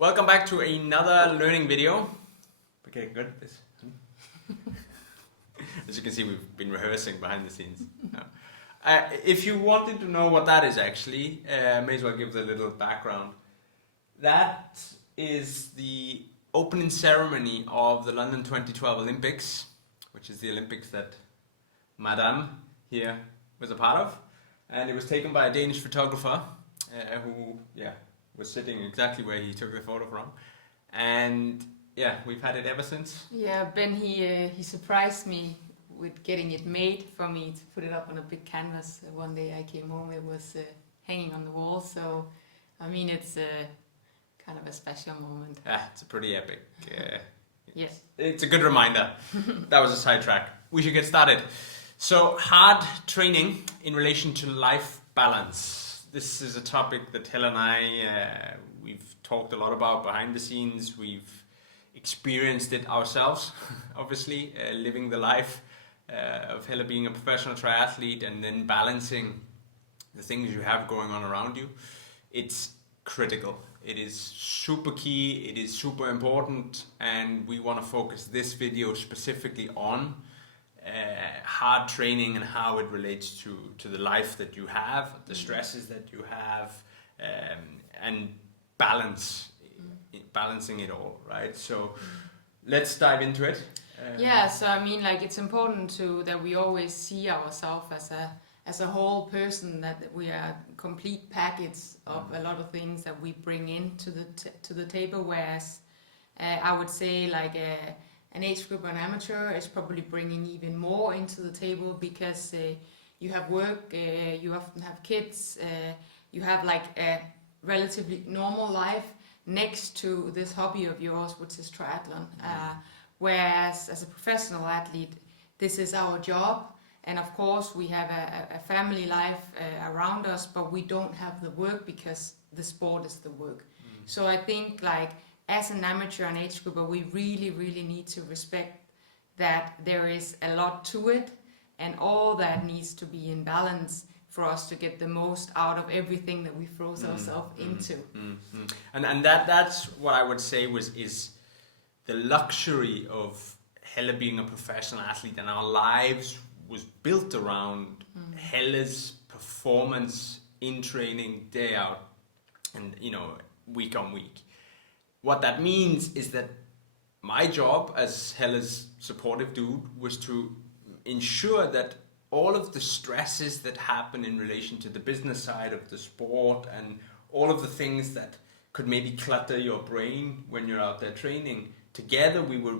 Welcome back to another learning video. Okay, good. As you can see, we've been rehearsing behind the scenes. If you wanted to know what that is actually, may as well give a little background. That is the opening ceremony of the London 2012 Olympics, which is the Olympics that Madame here was a part of. And it was taken by a Danish photographer who was sitting exactly where he took the photo from. And yeah, we've had it ever since. Yeah, Ben, he surprised me with getting it made for me to put it up on a big canvas. One day I came home, it was hanging on the wall. So, I mean, it's kind of a special moment. Yeah, it's a pretty epic. Yes. It's a good reminder. That was a sidetrack. We should get started. So, hard training in relation to life balance. This is a topic that Helle and I, we've talked a lot about behind the scenes. We've experienced it ourselves, obviously, living the life of Helle being a professional triathlete and then balancing the things you have going on around you. It's critical. It is super key. It is super important. And we want to focus this video specifically on hard training and how it relates to the life that you have, the stresses that you have, and balancing it all, right? So let's dive into it. Yeah, so I mean, like, it's important that we always see ourselves as a whole person, that we are a complete package of a lot of things that we bring into to the table, whereas I would say like an age group or an amateur is probably bringing even more into the table because you have work, you often have kids, you have like a relatively normal life next to this hobby of yours, which is triathlon. Whereas as a professional athlete, this is our job. And of course we have a family life around us, but we don't have the work because the sport is the work. So I think like as an amateur and age grouper, we really, really need to respect that there is a lot to it and all that needs to be in balance for us to get the most out of everything that we throw ourselves into. And that's what I would say is the luxury of Helle being a professional athlete, and our lives was built around Helle's performance in training day out and week on week. What that means is that my job as Helle's supportive dude was to ensure that all of the stresses that happen in relation to the business side of the sport and all of the things that could maybe clutter your brain when you're out there training, together we were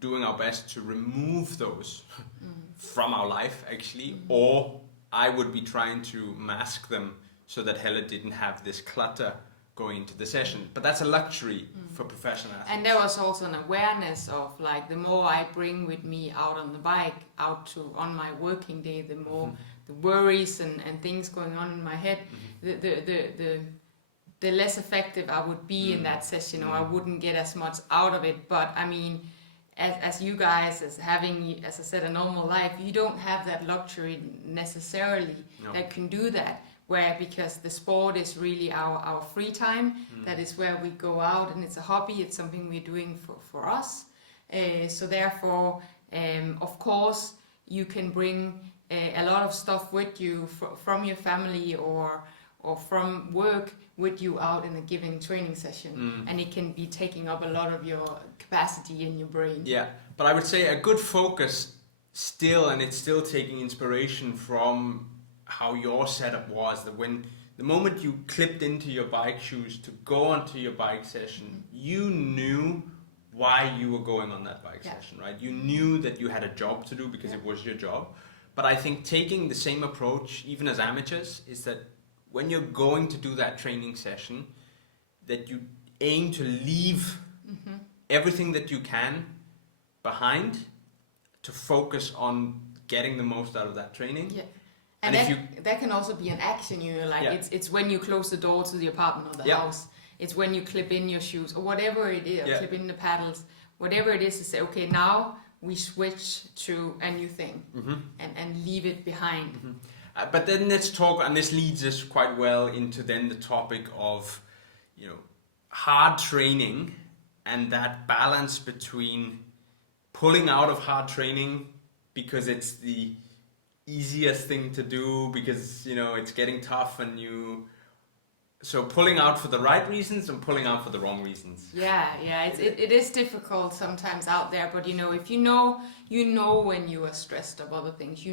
doing our best to remove those from our life actually, or I would be trying to mask them so that Helle didn't have this clutter going into the session. But that's a luxury for professional athletes. And there was also an awareness of like the more I bring with me out on the bike, on my working day, the more the worries and things going on in my head, the less effective I would be in that session, or I wouldn't get as much out of it. But I mean, as you guys, as having, as I said, a normal life, you don't have that luxury necessarily that can do that. Because the sport is really our free time, that is where we go out, and it's a hobby, it's something we're doing for us. So therefore, of course, you can bring a lot of stuff with you from your family or from work with you out in a given training session, and it can be taking up a lot of your capacity in your brain. Yeah, but I would say a good focus still, and it's still taking inspiration from how your setup was, that when the moment you clipped into your bike shoes to go onto your bike session, you knew why you were going on that bike session, right? You knew that you had a job to do because it was your job. But I think taking the same approach, even as amateurs, is that when you're going to do that training session, that you aim to leave everything that you can behind to focus on getting the most out of that training. Yeah. And that can also be an action, it's when you close the door to the apartment or the house. It's when you clip in your shoes or whatever it is, clip in the paddles, whatever it is, to say, okay, now we switch to a new thing and leave it behind. But then let's talk, and this leads us quite well into then the topic of, hard training and that balance between pulling out of hard training because it's the easiest thing to do because it's getting tough so pulling out for the right reasons and pulling out for the wrong reasons. It is difficult sometimes out there, but if you know when you are stressed of other things,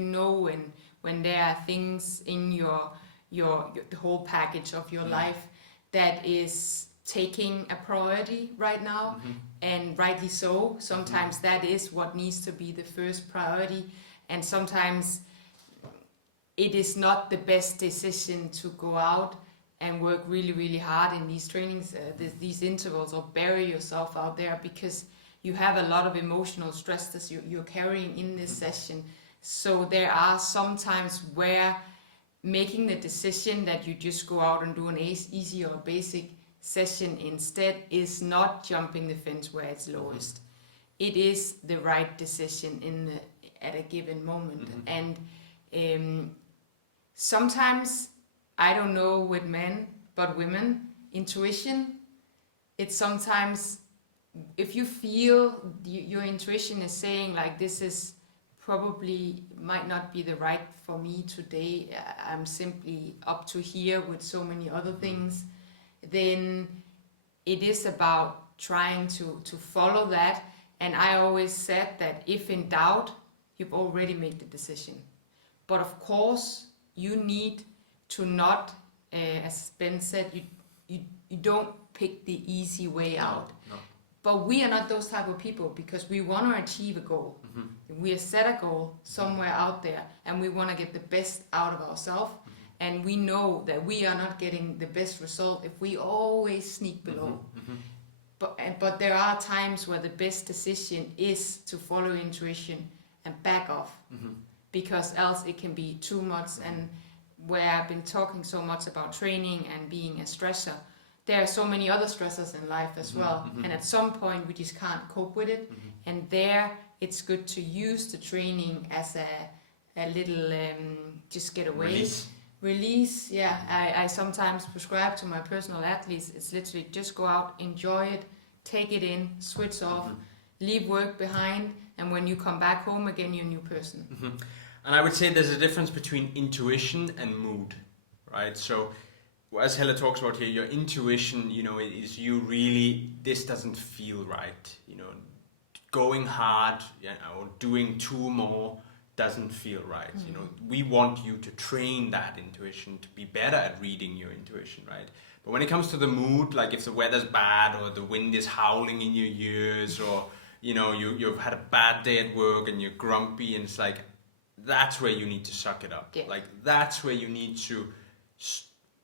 when there are things in your the whole package of your life that is taking a priority right now, and rightly so. Sometimes that is what needs to be the first priority, and sometimes it is not the best decision to go out and work really, really hard in these trainings, these intervals, or bury yourself out there because you have a lot of emotional stress that you're carrying in this session. So there are some times where making the decision that you just go out and do an easy or basic session instead is not jumping the fence where it's lowest. It is the right decision at a given moment. And sometimes, I don't know with men, but women, intuition, it's sometimes, if you feel your intuition is saying like, this is probably might not be the right for me today, I'm simply up to here with so many other things, then it is about trying to follow that. And I always said that if in doubt, you've already made the decision. But of course, you need to not, as Ben said, you don't pick the easy way out. No. But we are not those type of people because we want to achieve a goal. We have set a goal somewhere out there and we want to get the best out of ourselves. And we know that we are not getting the best result if we always sneak below. But there are times where the best decision is to follow intuition and back off, because else it can be too much. And where I've been talking so much about training and being a stressor, there are so many other stressors in life as well. And at some point we just can't cope with it. And there it's good to use the training as a little just get away. Release. I sometimes prescribe to my personal athletes, it's literally just go out, enjoy it, take it in, switch off, leave work behind, and when you come back home again, you're a new person. And I would say there's a difference between intuition and mood, right? So as Helle talks about here, your intuition, is you really, this doesn't feel right, going hard, or doing two more doesn't feel right. We want you to train that intuition to be better at reading your intuition, right? But when it comes to the mood, like if the weather's bad or the wind is howling in your ears, or you've had a bad day at work and you're grumpy, and it's like, that's where you need to suck it up. Like that's where you need to,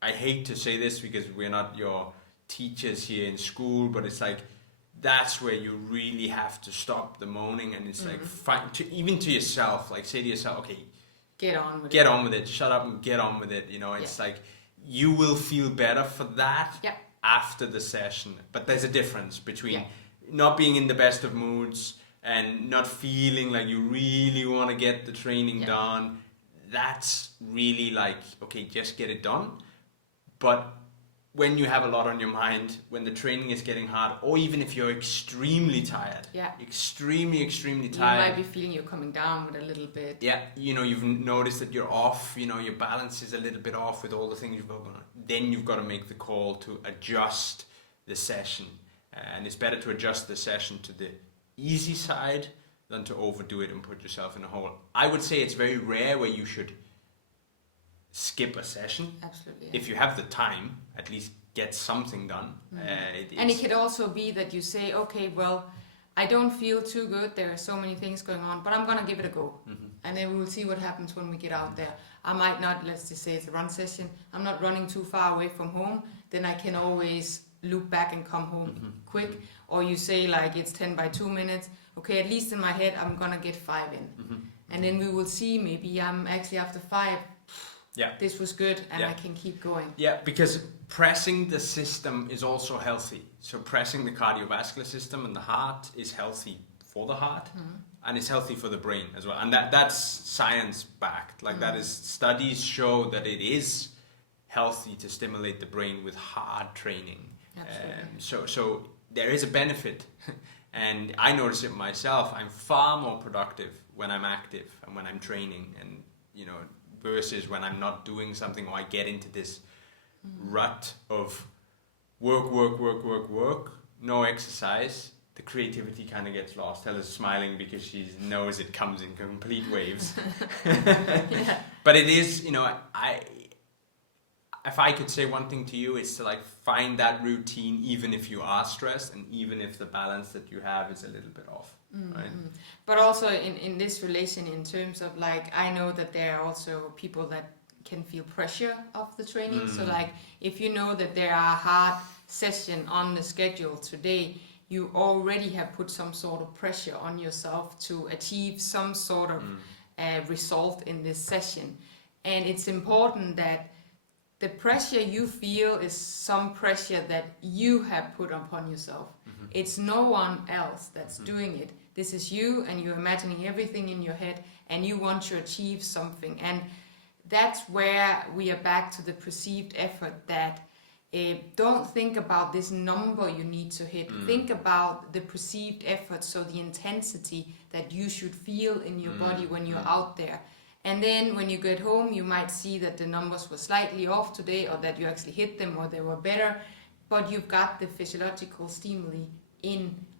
I hate to say this because we're not your teachers here in school, but it's like, that's where you really have to stop the moaning, and it's like even to yourself, like say to yourself, okay, get on with it, shut up and get on with it. It's like you will feel better for that after the session. But there's a difference between not being in the best of moods and not feeling like you really want to get the training done. That's really like, okay, just get it done. But when you have a lot on your mind, when the training is getting hard, or even if you're extremely tired, extremely tired, you might be feeling you're coming down with a little bit. You've noticed that you're off, your balance is a little bit off with all the things you've got going on. Then you've got to make the call to adjust the session. And it's better to adjust the session to the easy side than to overdo it and put yourself in a hole. I would say it's very rare where you should skip a session. Absolutely. If you have the time, at least get something done. And it could also be that you say, okay, well, I don't feel too good, there are so many things going on, but I'm gonna give it a go. And then we will see what happens when we get out there. I might not, let's just say it's a run session, I'm not running too far away from home, then I can always loop back and come home quick. Or you say like it's 10 by 2 minutes, okay, at least in my head I'm gonna get 5 in. And then we will see, maybe I'm actually after 5, this was good, and I can keep going. Because pressing the system is also healthy. So pressing the cardiovascular system and the heart is healthy for the heart, and it's healthy for the brain as well. And that's science backed. Like that is, studies show that it is healthy to stimulate the brain with hard training. Absolutely. So there is a benefit, and I notice it myself. I'm far more productive when I'm active and when I'm training, and versus when I'm not doing something, or I get into this rut of work, no exercise. The creativity kind of gets lost. Hella's smiling because she knows it comes in complete waves. Yeah. But it is, if I could say one thing to you, it's to find that routine, even if you are stressed and even if the balance that you have is a little bit off, right? But also in this relation, in terms of I know that there are also people that can feel pressure of the training. So if you know that there are hard session on the schedule today, you already have put some sort of pressure on yourself to achieve some sort of result in this session. And it's important that the pressure you feel is some pressure that you have put upon yourself. It's no one else that's doing it. This is you, and you're imagining everything in your head, and you want to achieve something. And that's where we are back to the perceived effort, that don't think about this number you need to hit. Think about the perceived effort, so the intensity that you should feel in your body when you're out there. And then when you get home, you might see that the numbers were slightly off today, or that you actually hit them, or they were better. But you've got the physiological stimuli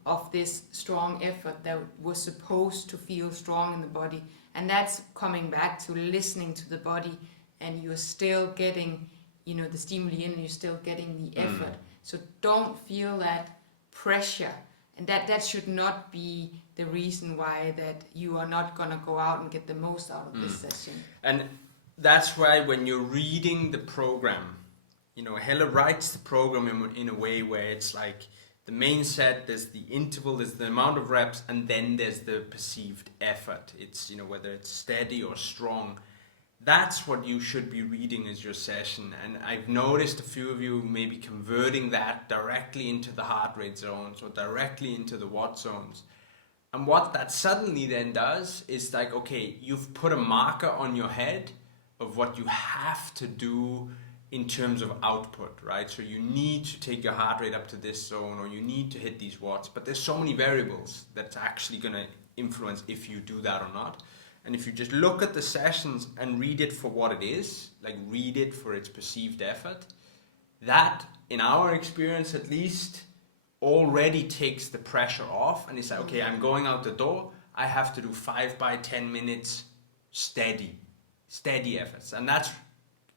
of this strong effort that was supposed to feel strong in the body. And that's coming back to listening to the body, and you're still getting, the stimuli in, and you're still getting the effort. So don't feel that pressure. And that should not be the reason why that you are not going to go out and get the most out of this session. And that's why when you're reading the program, Hella writes the program in a way where it's the main set, there's the interval, there's the amount of reps, and then there's the perceived effort. It's, whether it's steady or strong. That's what you should be reading as your session. And I've noticed a few of you maybe converting that directly into the heart rate zones or directly into the watt zones. And what that suddenly then does is okay, you've put a marker on your head of what you have to do in terms of output, right? So you need to take your heart rate up to this zone, or you need to hit these watts. But there's so many variables that's actually going to influence if you do that or not. And if you just look at the sessions and read it for what it is, read it for its perceived effort, that, in our experience at least, already takes the pressure off. And it's okay, I'm going out the door, I have to do 5 by 10 minutes steady efforts. And that's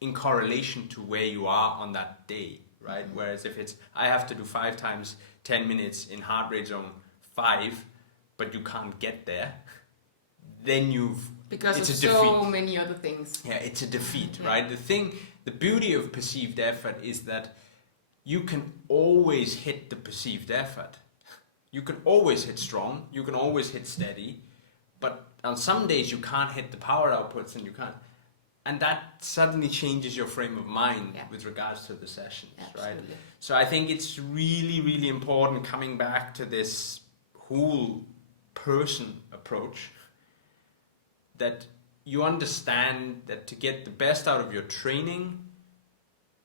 in correlation to where you are on that day, right? Whereas if it's, I have to do 5 times 10 minutes in heart rate zone 5, but you can't get there, then because it's of a defeat. So many other things. Yeah, it's a defeat, right? The beauty of perceived effort is that you can always hit the perceived effort. You can always hit strong, you can always hit steady, but on some days you can't hit the power outputs, and you can't. And that suddenly changes your frame of mind with regards to the sessions, right? So I think it's really, really important, coming back to this whole person approach, that you understand that to get the best out of your training,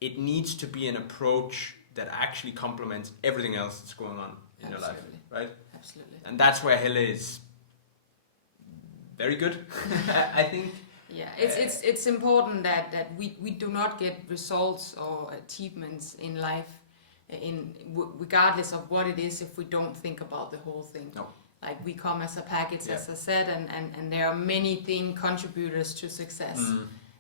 it needs to be an approach that actually complements everything else that's going on in your life, right? Absolutely. And that's where Hella is very good, I think. Yeah, it's important that we do not get results or achievements in life, regardless of what it is, if we don't think about the whole thing. No. We come as a package, as I said, and there are many contributors to success.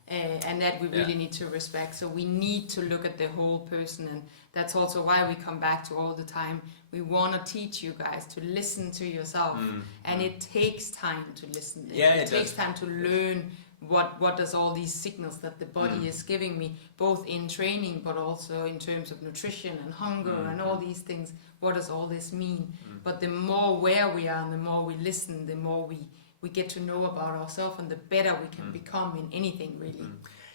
And that we really need to respect. So we need to look at the whole person, and that's also why we come back to all the time. We want to teach you guys to listen to yourself, and it takes time to listen. It takes time to learn what does all these signals that the body is giving me, both in training but also in terms of nutrition and hunger and all these things. What does all this mean? But the more aware we are and the more we listen, the more we get to know about ourselves, and the better we can become in anything, really.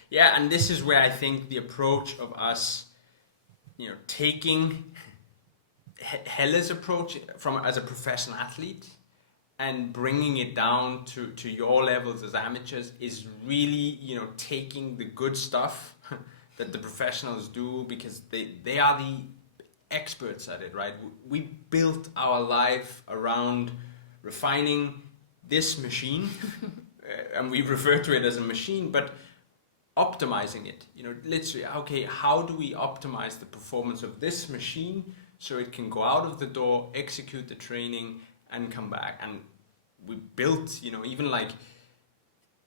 Yeah, and this is where I think the approach of us, taking Hella's approach as a professional athlete and bringing it down to your levels as amateurs is really, taking the good stuff that the professionals do, because they are experts at it, right? We built our life around refining this machine, and we refer to it as a machine, but optimizing it. You know, literally, okay, how do we optimize the performance of this machine so it can go out of the door, execute the training, and come back? And we built, you know, even like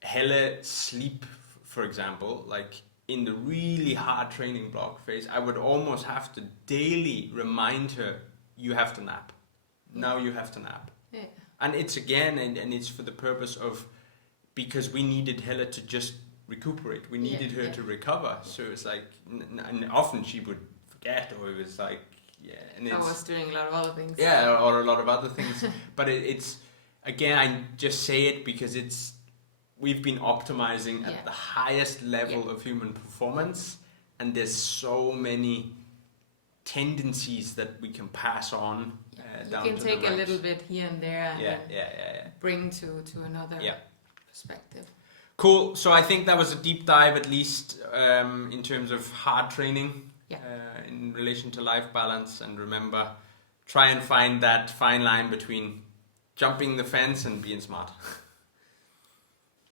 Helle sleep, for example, like in the really hard training block phase, I would almost have to daily remind her, you have to nap. Now you have to nap. Yeah. And it's again, and it's for the purpose of, because we needed Helle to just recuperate. We needed her to recover. So it's like, and often she would forget, or it was like, and I was doing a lot of other things. Yeah, or a lot of other things. But it's, again, I just say it because we've been optimizing at the highest level of human performance, and there's so many tendencies that we can pass on down to you can take the a little bit here and there and bring to another perspective. Cool. So I think that was a deep dive, at least in terms of hard training in relation to life balance. And remember, try and find that fine line between jumping the fence and being smart.